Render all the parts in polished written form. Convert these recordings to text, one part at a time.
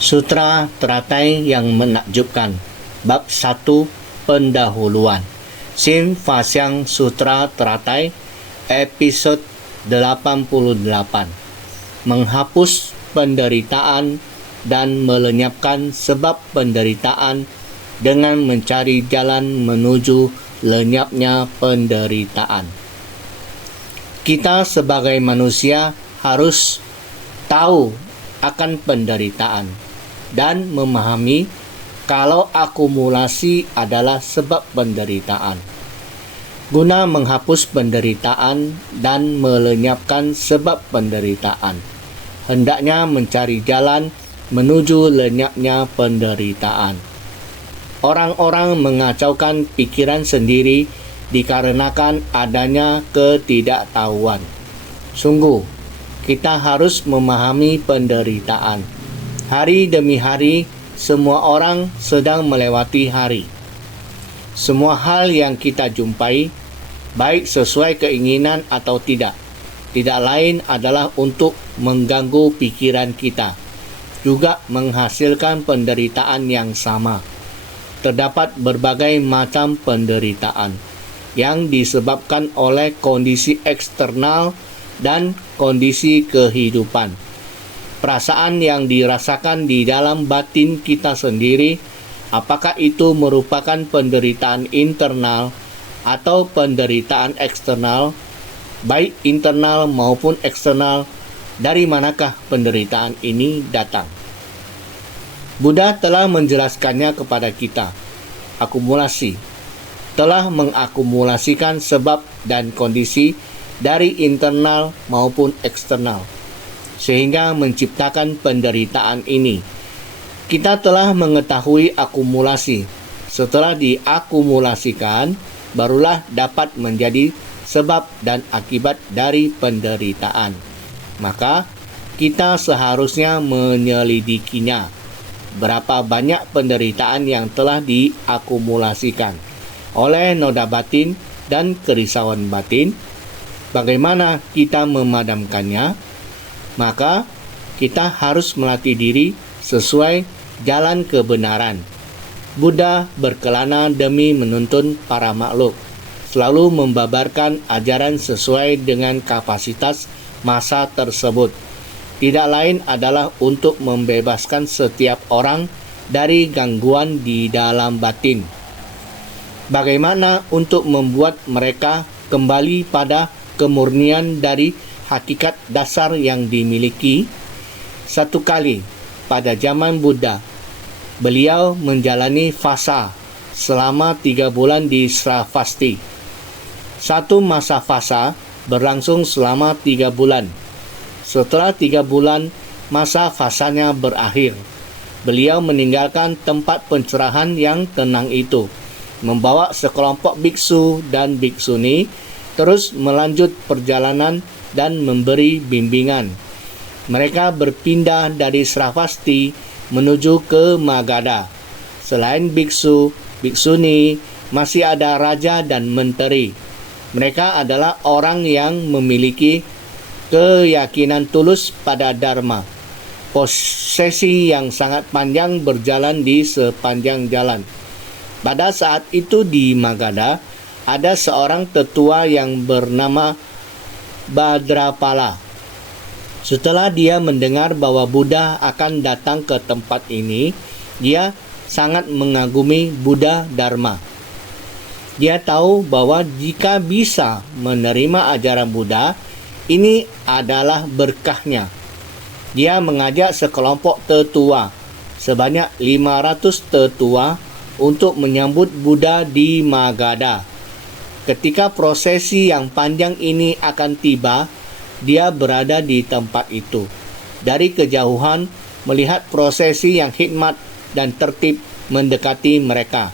Sutra Teratai yang Menakjubkan Bab 1 Pendahuluan Sim Fasyang Sutra Teratai Episod 88 Menghapus penderitaan dan melenyapkan sebab penderitaan dengan mencari jalan menuju lenyapnya penderitaan. Kita sebagai manusia harus tahu akan penderitaan dan memahami kalau akumulasi adalah sebab penderitaan. Guna menghapus penderitaan dan melenyapkan sebab penderitaan, hendaknya mencari jalan menuju lenyapnya penderitaan. Orang-orang mengacaukan pikiran sendiri dikarenakan adanya ketidaktahuan. Sungguh, kita harus memahami penderitaan. Hari demi hari, semua orang sedang melewati hari. Semua hal yang kita jumpai, baik sesuai keinginan atau tidak lain adalah untuk mengganggu pikiran kita, juga menghasilkan penderitaan yang sama. Terdapat berbagai macam penderitaan yang disebabkan oleh kondisi eksternal dan kondisi kehidupan. Perasaan yang dirasakan di dalam batin kita sendiri, apakah itu merupakan penderitaan internal atau penderitaan eksternal, baik internal maupun eksternal, dari manakah penderitaan ini datang? Buddha telah menjelaskannya kepada kita. Akumulasi telah mengakumulasikan sebab dan kondisi dari internal maupun eksternal, sehingga menciptakan penderitaan ini. Kita telah mengetahui akumulasi. Setelah diakumulasikan, barulah dapat menjadi sebab dan akibat dari penderitaan. Maka, kita seharusnya menyelidikinya. Berapa banyak penderitaan yang telah diakumulasikan oleh noda batin dan kerisauan batin? Bagaimana kita memadamkannya? Maka kita harus melatih diri sesuai jalan kebenaran. Buddha berkelana demi menuntun para makhluk, selalu membabarkan ajaran sesuai dengan kapasitas masa tersebut. Tidak lain adalah untuk membebaskan setiap orang dari gangguan di dalam batin. Bagaimana untuk membuat mereka kembali pada kemurnian dari hakikat dasar yang dimiliki? Satu kali pada zaman Buddha, beliau menjalani fasa selama 3 bulan di Sravasti. Satu masa fasa berlangsung selama 3 bulan. Setelah 3 bulan, masa fasanya berakhir. Beliau meninggalkan tempat pencerahan yang tenang itu, membawa sekelompok biksu dan biksuni, terus melanjut perjalanan dan memberi bimbingan. Mereka berpindah dari Sravasti menuju ke Magadha. Selain biksu, biksuni, masih ada raja dan menteri. Mereka adalah orang yang memiliki keyakinan tulus pada Dharma. Prosesi yang sangat panjang berjalan di sepanjang jalan. Pada saat itu di Magadha, ada seorang tetua yang bernama Bhadrapala. Setelah dia mendengar bahwa Buddha akan datang ke tempat ini, dia sangat mengagumi Buddha Dharma. Dia tahu bahwa jika bisa menerima ajaran Buddha, ini adalah berkahnya. Dia mengajak sekelompok tetua, sebanyak 500 tetua, untuk menyambut Buddha di Magadha. Ketika prosesi yang panjang ini akan tiba, dia berada di tempat itu. Dari kejauhan, melihat prosesi yang hikmat dan tertib mendekati mereka.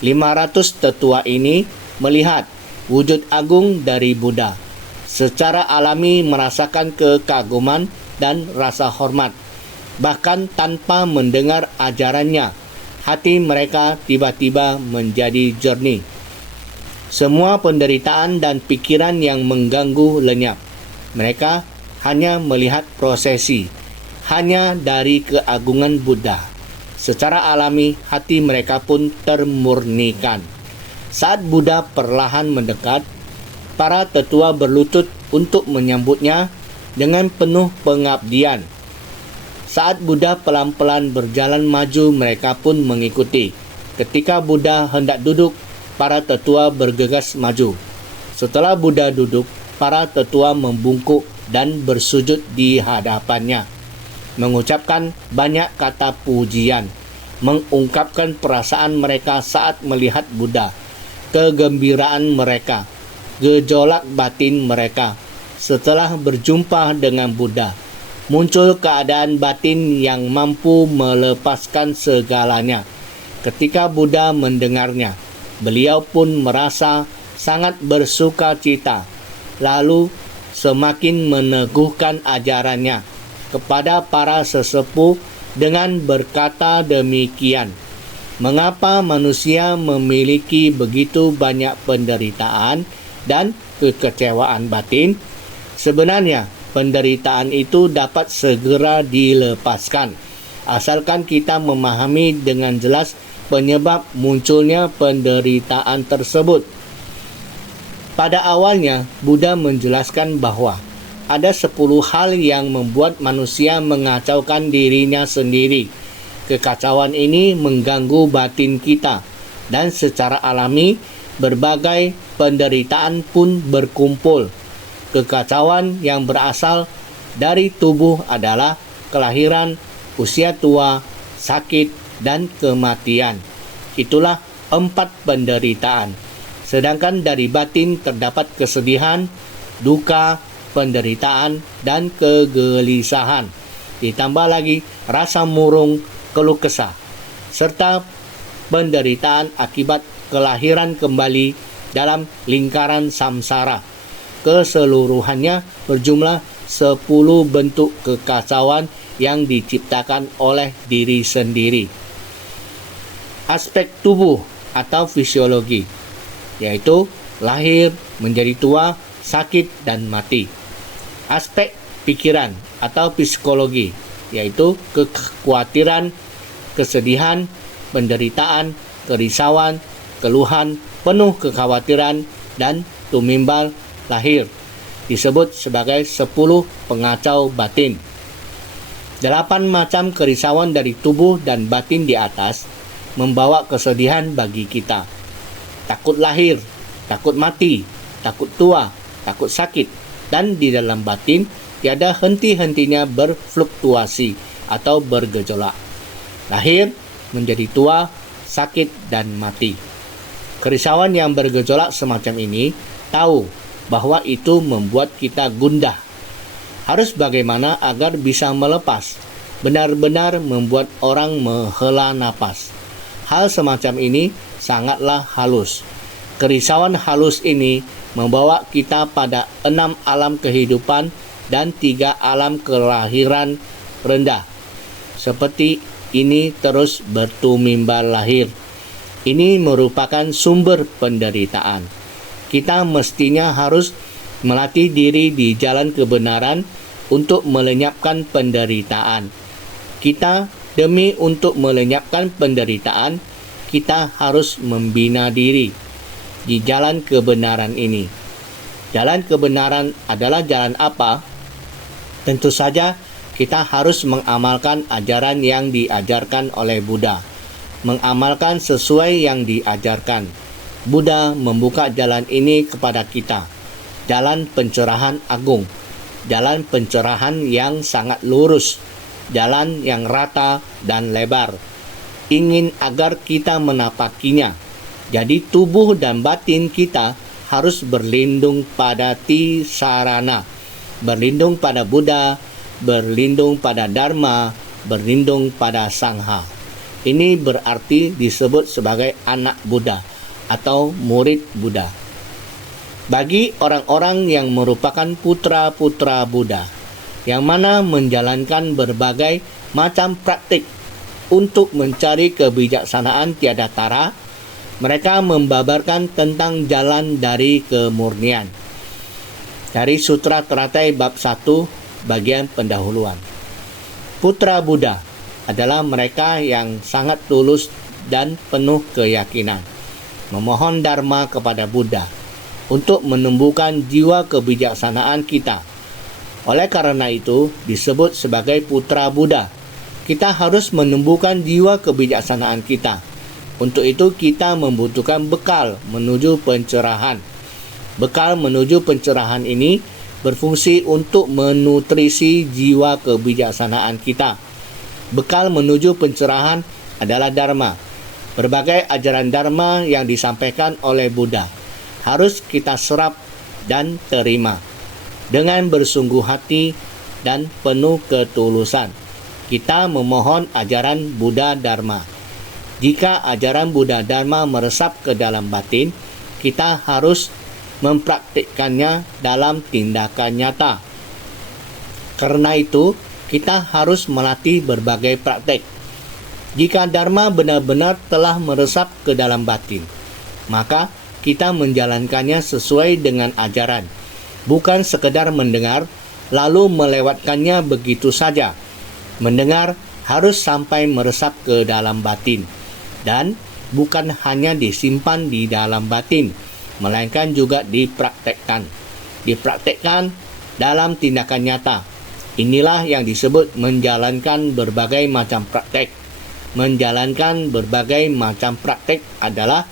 500 tetua ini melihat wujud agung dari Buddha. Secara alami merasakan kekaguman dan rasa hormat. Bahkan tanpa mendengar ajarannya, hati mereka tiba-tiba menjadi jernih. Semua penderitaan dan pikiran yang mengganggu lenyap. Mereka hanya melihat prosesi, hanya dari keagungan Buddha. Secara alami, hati mereka pun termurnikan. Saat Buddha perlahan mendekat, para tetua berlutut untuk menyambutnya dengan penuh pengabdian. Saat Buddha pelan-pelan berjalan maju, mereka pun mengikuti. Ketika Buddha hendak duduk, para tetua bergegas maju. Setelah Buddha duduk, para tetua membungkuk dan bersujud di hadapannya, mengucapkan banyak kata pujian, mengungkapkan perasaan mereka saat melihat Buddha, kegembiraan mereka, gejolak batin mereka. Setelah berjumpa dengan Buddha, muncul keadaan batin yang mampu melepaskan segalanya. Ketika Buddha mendengarnya, beliau pun merasa sangat bersuka cita, lalu semakin meneguhkan ajarannya kepada para sesepuh dengan berkata demikian. Mengapa manusia memiliki begitu banyak penderitaan dan kekecewaan batin? Sebenarnya, penderitaan itu dapat segera dilepaskan, asalkan kita memahami dengan jelas penyebab munculnya penderitaan tersebut. Pada awalnya, Buddha menjelaskan bahwa ada 10 hal yang membuat manusia mengacaukan dirinya sendiri. Kekacauan ini mengganggu batin kita, dan secara alami, berbagai penderitaan pun berkumpul. Kekacauan yang berasal dari tubuh adalah kelahiran, usia tua, sakit, dan kematian. Itulah 4 penderitaan. Sedangkan dari batin terdapat kesedihan, duka, penderitaan, dan kegelisahan. Ditambah lagi rasa murung, keluh kesah, serta penderitaan akibat kelahiran kembali dalam lingkaran samsara. Keseluruhannya berjumlah 10 bentuk kekacauan yang diciptakan oleh diri sendiri. Aspek tubuh atau fisiologi, yaitu lahir, menjadi tua, sakit, dan mati. Aspek pikiran atau psikologi, yaitu kekhawatiran, kesedihan, penderitaan, kerisauan, keluhan, penuh kekhawatiran, dan tumimbal lahir, disebut sebagai 10 pengacau batin. 8 macam kerisauan dari tubuh dan batin di atas membawa kesedihan bagi kita. Takut lahir, takut mati, takut tua, takut sakit, dan di dalam batin tiada henti-hentinya berfluktuasi atau bergejolak. Lahir, menjadi tua, sakit, dan mati. Kerisauan yang bergejolak semacam ini tahu bahwa itu membuat kita gundah. Harus bagaimana agar bisa melepas? Benar-benar membuat orang menghela napas. Hal semacam ini sangatlah halus. Kerisauan halus ini membawa kita pada 6 alam kehidupan dan 3 alam kelahiran rendah. Seperti ini terus bertumimbal lahir. Ini merupakan sumber penderitaan. Kita mestinya harus melatih diri di jalan kebenaran untuk melenyapkan penderitaan. Demi untuk melenyapkan penderitaan, kita harus membina diri di jalan kebenaran ini. Jalan kebenaran adalah jalan apa? Tentu saja kita harus mengamalkan ajaran yang diajarkan oleh Buddha. Mengamalkan sesuai yang diajarkan. Buddha membuka jalan ini kepada kita. Jalan pencerahan agung. Jalan pencerahan yang sangat lurus. Jalan yang rata dan lebar. Ingin agar kita menapakinya. Jadi tubuh dan batin kita harus berlindung pada Tisarana. Berlindung pada Buddha, berlindung pada Dharma, berlindung pada Sangha. Ini berarti disebut sebagai anak Buddha atau murid Buddha. Bagi orang-orang yang merupakan putra-putra Buddha, yang mana menjalankan berbagai macam praktik untuk mencari kebijaksanaan tiada tara, mereka membabarkan tentang jalan dari kemurnian. Dari Sutra Teratai bab 1 bagian pendahuluan. Putra Buddha adalah mereka yang sangat tulus dan penuh keyakinan, memohon Dharma kepada Buddha untuk menumbuhkan jiwa kebijaksanaan kita. Oleh karena itu, disebut sebagai putra Buddha. Kita harus menumbuhkan jiwa kebijaksanaan kita. Untuk itu, kita membutuhkan bekal menuju pencerahan. Bekal menuju pencerahan ini berfungsi untuk menutrisi jiwa kebijaksanaan kita. Bekal menuju pencerahan adalah Dharma. Berbagai ajaran Dharma yang disampaikan oleh Buddha harus kita serap dan terima dengan bersungguh hati dan penuh ketulusan. Kita memohon ajaran Buddha Dharma. Jika ajaran Buddha Dharma meresap ke dalam batin, kita harus mempraktikkannya dalam tindakan nyata. Karena itu, kita harus melatih berbagai praktek. Jika Dharma benar-benar telah meresap ke dalam batin, maka kita menjalankannya sesuai dengan ajaran, bukan sekedar mendengar lalu melewatkannya begitu saja. Mendengar harus sampai meresap ke dalam batin, dan bukan hanya disimpan di dalam batin, melainkan juga dipraktekkan dalam tindakan nyata. Inilah yang disebut menjalankan berbagai macam praktek. Menjalankan berbagai macam praktek adalah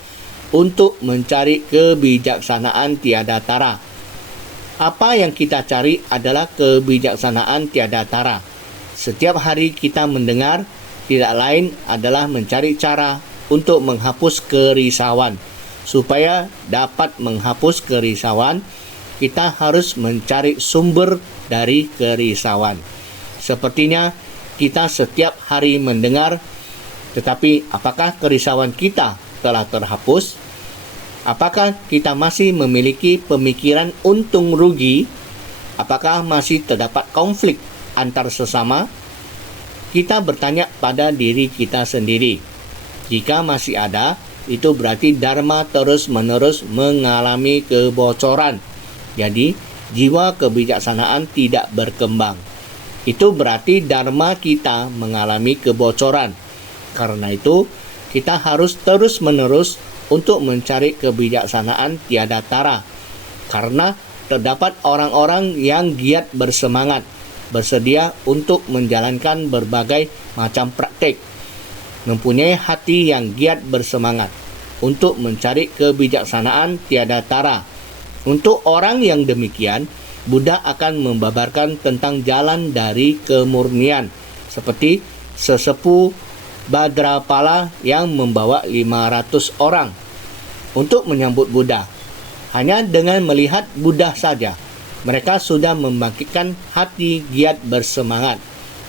untuk mencari kebijaksanaan tiada tara. Apa yang kita cari adalah kebijaksanaan tiada tara. Setiap hari kita mendengar, tidak lain adalah mencari cara untuk menghapus kerisauan. Supaya dapat menghapus kerisauan, kita harus mencari sumber dari kerisauan. Sepertinya kita setiap hari mendengar, tetapi apakah kerisauan kita telah terhapus? Apakah kita masih memiliki pemikiran untung rugi? Apakah masih terdapat konflik antar sesama? Kita bertanya pada diri kita sendiri. Jika masih ada, itu berarti Dharma terus-menerus mengalami kebocoran. Jadi, jiwa kebijaksanaan tidak berkembang. Itu berarti Dharma kita mengalami kebocoran. Karena itu, kita harus terus-menerus untuk mencari kebijaksanaan tiada tara. Karena terdapat orang-orang yang giat bersemangat, bersedia untuk menjalankan berbagai macam praktik, mempunyai hati yang giat bersemangat untuk mencari kebijaksanaan tiada tara. Untuk orang yang demikian, Buddha akan membabarkan tentang jalan dari kemurnian, seperti sesepuh Badrapala yang membawa 500 orang untuk menyambut Buddha. Hanya dengan melihat Buddha saja, mereka sudah membangkitkan hati giat bersemangat.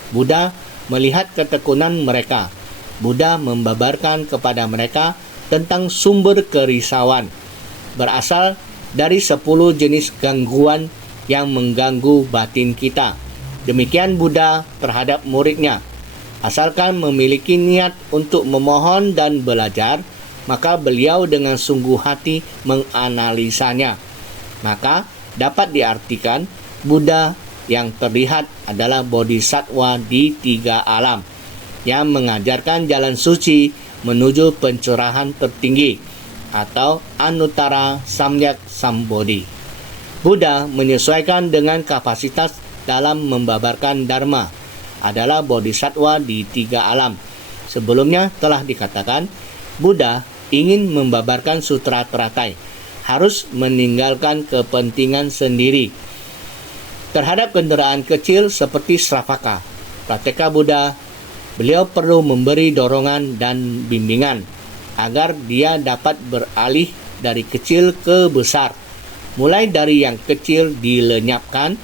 Buddha melihat ketekunan mereka. Buddha membabarkan kepada mereka tentang sumber kerisauan, berasal dari 10 jenis gangguan yang mengganggu batin kita. Demikian Buddha terhadap muridnya. Asalkan memiliki niat untuk memohon dan belajar, maka beliau dengan sungguh hati menganalisanya. Maka dapat diartikan Buddha yang terlihat adalah bodhisattva di 3 alam yang mengajarkan jalan suci menuju pencerahan tertinggi atau Anuttara Samyak Sambodhi. Buddha menyesuaikan dengan kapasitas dalam membabarkan Dharma, adalah bodhisattva di 3 alam. Sebelumnya telah dikatakan, Buddha ingin membabarkan sutra teratai, harus meninggalkan kepentingan sendiri. Terhadap kenderaan kecil seperti Sravaka, Prateka Buddha, beliau perlu memberi dorongan dan bimbingan agar dia dapat beralih dari kecil ke besar. Mulai dari yang kecil dilenyapkan,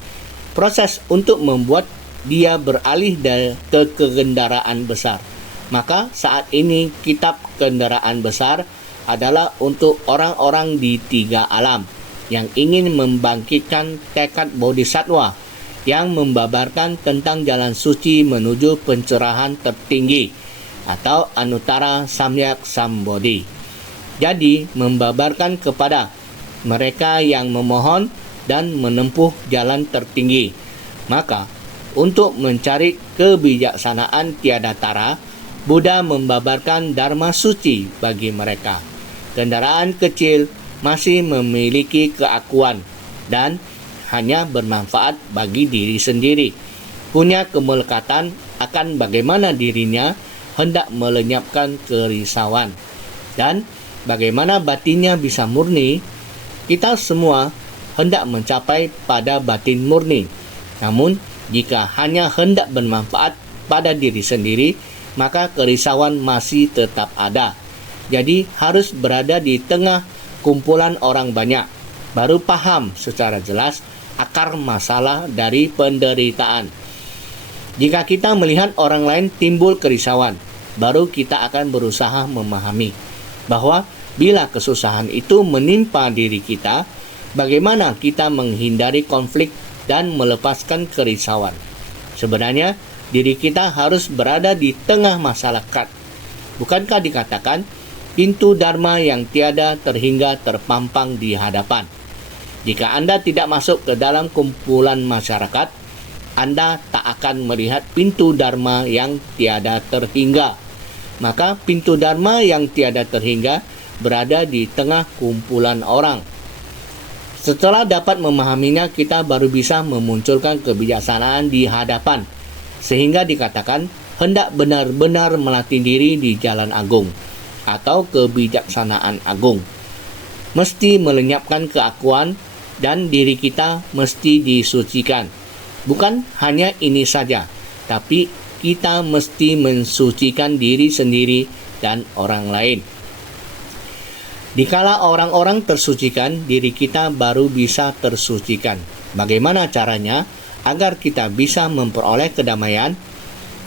proses untuk membuat dia beralih ke kendaraan besar. Maka saat ini kitab kendaraan besar adalah untuk orang-orang di 3 alam yang ingin membangkitkan tekad bodhisattva yang membabarkan tentang jalan suci menuju pencerahan tertinggi atau Anuttara Samyak Sambodhi. Jadi membabarkan kepada mereka yang memohon dan menempuh jalan tertinggi. Maka untuk mencari kebijaksanaan tiada tara, Buddha membabarkan dharma suci bagi mereka. Kendaraan kecil masih memiliki keakuan dan hanya bermanfaat bagi diri sendiri. Punya kemelekatan akan bagaimana dirinya hendak melenyapkan kerisauan dan bagaimana batinnya bisa murni. Kita semua hendak mencapai pada batin murni. Namun, jika hanya hendak bermanfaat pada diri sendiri, maka kerisauan masih tetap ada. Jadi, harus berada di tengah kumpulan orang banyak, baru paham secara jelas akar masalah dari penderitaan. Jika kita melihat orang lain timbul kerisauan, baru kita akan berusaha memahami bahwa bila kesusahan itu menimpa diri kita, bagaimana kita menghindari konflik dan melepaskan kerisauan. Sebenarnya, diri kita harus berada di tengah masyarakat. Bukankah dikatakan, pintu Dharma yang tiada terhingga terpampang di hadapan? Jika Anda tidak masuk ke dalam kumpulan masyarakat, Anda tak akan melihat pintu Dharma yang tiada terhingga. Maka pintu Dharma yang tiada terhingga berada di tengah kumpulan orang. Setelah dapat memahaminya, kita baru bisa memunculkan kebijaksanaan di hadapan, sehingga dikatakan hendak benar-benar melatih diri di jalan agung atau kebijaksanaan agung. Mesti melenyapkan keakuan dan diri kita mesti disucikan. Bukan hanya ini saja, tapi kita mesti mensucikan diri sendiri dan orang lain. Dikala orang-orang tersucikan, diri kita baru bisa tersucikan. Bagaimana caranya agar kita bisa memperoleh kedamaian?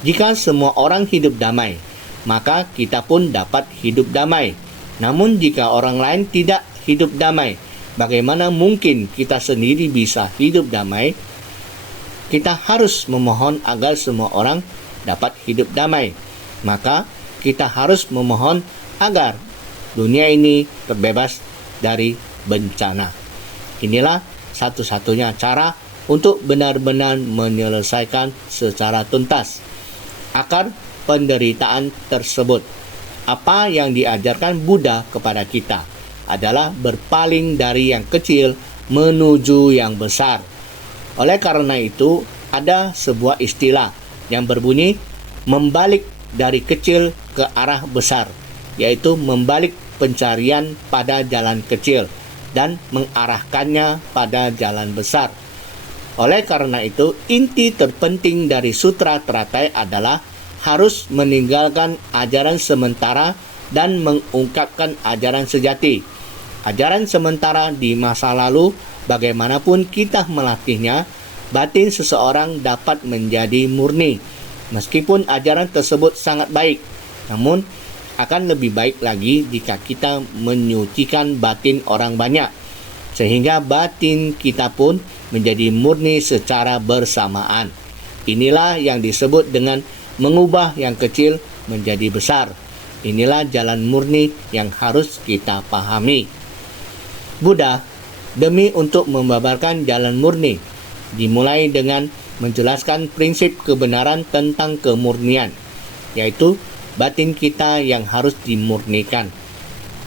Jika semua orang hidup damai, maka kita pun dapat hidup damai. Namun jika orang lain tidak hidup damai, bagaimana mungkin kita sendiri bisa hidup damai? Kita harus memohon agar semua orang dapat hidup damai. Maka kita harus memohon agar dunia ini terbebas dari bencana. Inilah satu-satunya cara untuk benar-benar menyelesaikan secara tuntas akar penderitaan tersebut. Apa yang diajarkan Buddha kepada kita adalah berpaling dari yang kecil menuju yang besar. Oleh karena itu, ada sebuah istilah yang berbunyi membalik dari kecil ke arah besar, yaitu membalik pencarian pada jalan kecil dan mengarahkannya pada jalan besar. Oleh karena itu, inti terpenting dari Sutra Teratai adalah harus meninggalkan ajaran sementara dan mengungkapkan ajaran sejati. Ajaran sementara di masa lalu, bagaimanapun kita melatihnya, batin seseorang dapat menjadi murni. Meskipun ajaran tersebut sangat baik, namun akan lebih baik lagi jika kita menyucikan batin orang banyak, sehingga batin kita pun menjadi murni secara bersamaan. Inilah yang disebut dengan mengubah yang kecil menjadi besar. Inilah jalan murni yang harus kita pahami. Buddha, demi untuk membabarkan jalan murni, dimulai dengan menjelaskan prinsip kebenaran tentang kemurnian, yaitu batin kita yang harus dimurnikan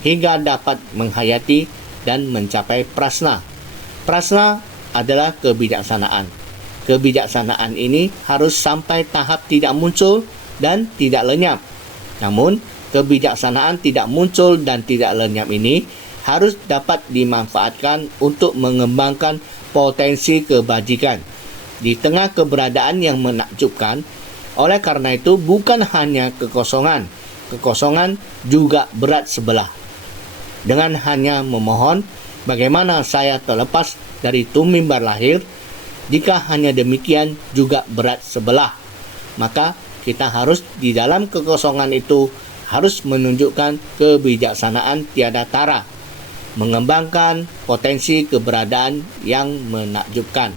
hingga dapat menghayati dan mencapai prasna. Prasna adalah kebijaksanaan. Kebijaksanaan ini harus sampai tahap tidak muncul dan tidak lenyap. Namun, kebijaksanaan tidak muncul dan tidak lenyap ini harus dapat dimanfaatkan untuk mengembangkan potensi kebajikan di tengah keberadaan yang menakjubkan. Oleh karena itu, bukan hanya kekosongan juga berat sebelah. Dengan hanya memohon, bagaimana saya terlepas dari tumimbar lahir, jika hanya demikian juga berat sebelah. Maka kita harus di dalam kekosongan itu harus menunjukkan kebijaksanaan tiada tara, mengembangkan potensi keberadaan yang menakjubkan.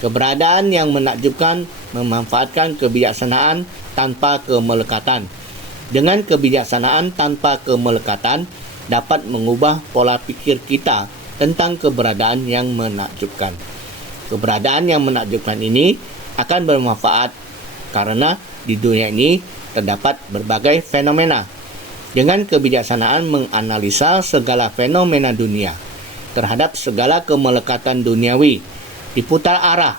Keberadaan yang menakjubkan memanfaatkan kebijaksanaan tanpa kemelekatan. Dengan kebijaksanaan tanpa kemelekatan dapat mengubah pola pikir kita tentang keberadaan yang menakjubkan. Keberadaan yang menakjubkan ini akan bermanfaat karena di dunia ini terdapat berbagai fenomena. Dengan kebijaksanaan menganalisa segala fenomena dunia terhadap segala kemelekatan duniawi, diputar arah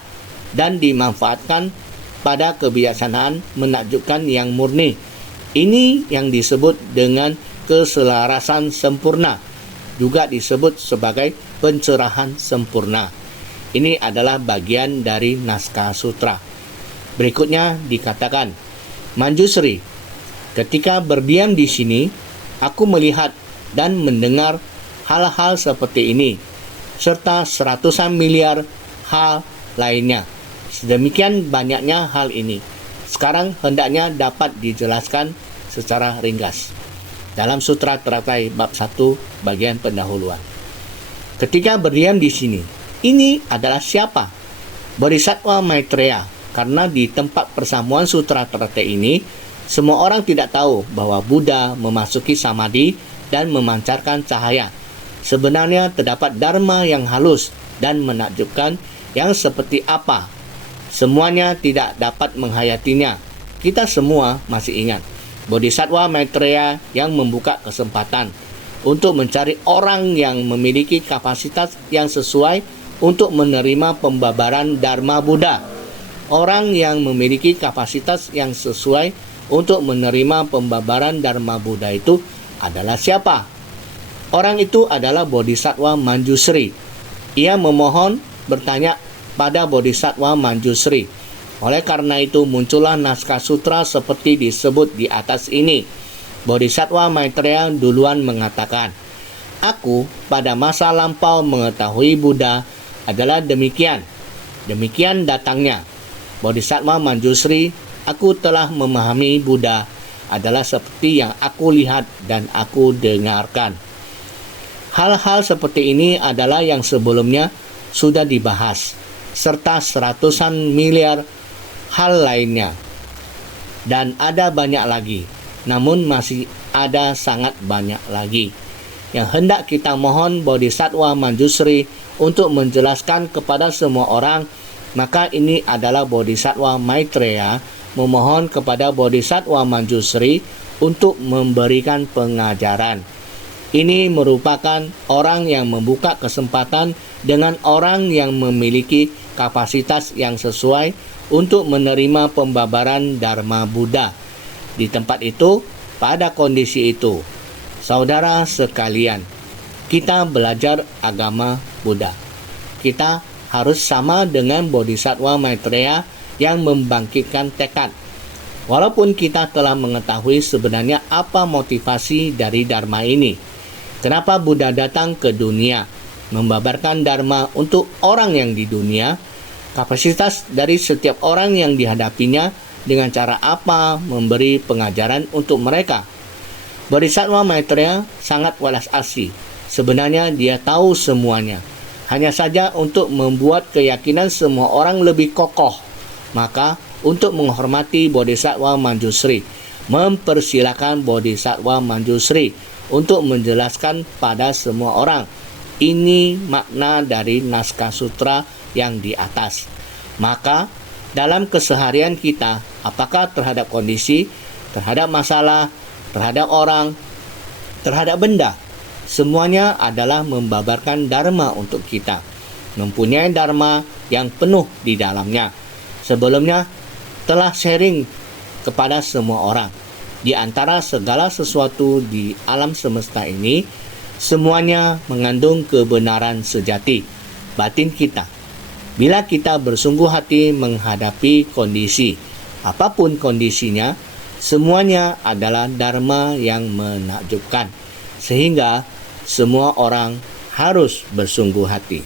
dan dimanfaatkan pada kebijaksanaan menakjubkan yang murni. Ini yang disebut dengan keselarasan sempurna, juga disebut sebagai pencerahan sempurna. Ini adalah bagian dari naskah sutra. Berikutnya dikatakan, Manjusri, ketika berdiam di sini, aku melihat dan mendengar hal-hal seperti ini, serta seratusan miliar hal lainnya. Sedemikian banyaknya hal ini. Sekarang hendaknya dapat dijelaskan secara ringkas dalam Sutra Teratai bab 1 bagian pendahuluan. Ketika berdiam di sini, ini adalah siapa? Bodhisattva Maitreya. Karena di tempat persamuan Sutra Teratai ini, semua orang tidak tahu bahwa Buddha memasuki samadhi dan memancarkan cahaya. Sebenarnya terdapat dharma yang halus dan menakjubkan yang seperti apa. Semuanya tidak dapat menghayatinya. Kita semua masih ingat Bodhisattva Maitreya yang membuka kesempatan untuk mencari orang yang memiliki kapasitas yang sesuai untuk menerima pembabaran Dharma Buddha. Orang yang memiliki kapasitas yang sesuai untuk menerima pembabaran Dharma Buddha itu adalah siapa? Orang itu adalah Bodhisattva Manjusri. Ia memohon bertanya pada Bodhisattva Manjusri. Oleh karena itu muncullah naskah sutra seperti disebut di atas ini. Bodhisattva Maitreya duluan mengatakan, aku pada masa lampau mengetahui Buddha adalah demikian. Demikian datangnya. Bodhisattva Manjusri, aku telah memahami Buddha adalah seperti yang aku lihat dan aku dengarkan. Hal-hal seperti ini adalah yang sebelumnya sudah dibahas, serta seratusan miliar hal lainnya. Dan ada banyak lagi, namun masih ada sangat banyak lagi yang hendak kita mohon Bodhisattva Manjusri untuk menjelaskan kepada semua orang. Maka ini adalah Bodhisattva Maitreya memohon kepada Bodhisattva Manjusri untuk memberikan pengajaran. Ini merupakan orang yang membuka kesempatan dengan orang yang memiliki kapasitas yang sesuai untuk menerima pembabaran Dharma Buddha. Di tempat itu, pada kondisi itu, saudara sekalian, kita belajar agama Buddha. Kita harus sama dengan Bodhisattva Maitreya yang membangkitkan tekad. Walaupun kita telah mengetahui sebenarnya apa motivasi dari Dharma ini, kenapa Buddha datang ke dunia, membabarkan Dharma untuk orang yang di dunia, kapasitas dari setiap orang yang dihadapinya, dengan cara apa memberi pengajaran untuk mereka. Bodhisattva Maitreya sangat welas asih. Sebenarnya dia tahu semuanya. Hanya saja untuk membuat keyakinan semua orang lebih kokoh. Maka untuk menghormati Bodhisattva Manjusri, mempersilakan Bodhisattva Manjusri untuk menjelaskan pada semua orang. Ini makna dari naskah sutra yang di atas. Maka dalam keseharian kita, apakah terhadap kondisi, terhadap masalah, terhadap orang, terhadap benda, semuanya adalah membabarkan Dharma untuk kita. Mempunyai Dharma yang penuh di dalamnya. Sebelumnya telah sharing kepada semua orang. Di antara segala sesuatu di alam semesta ini, semuanya mengandung kebenaran sejati, batin kita. Bila kita bersungguh hati menghadapi kondisi, apapun kondisinya, semuanya adalah Dharma yang menakjubkan. Sehingga semua orang harus bersungguh hati.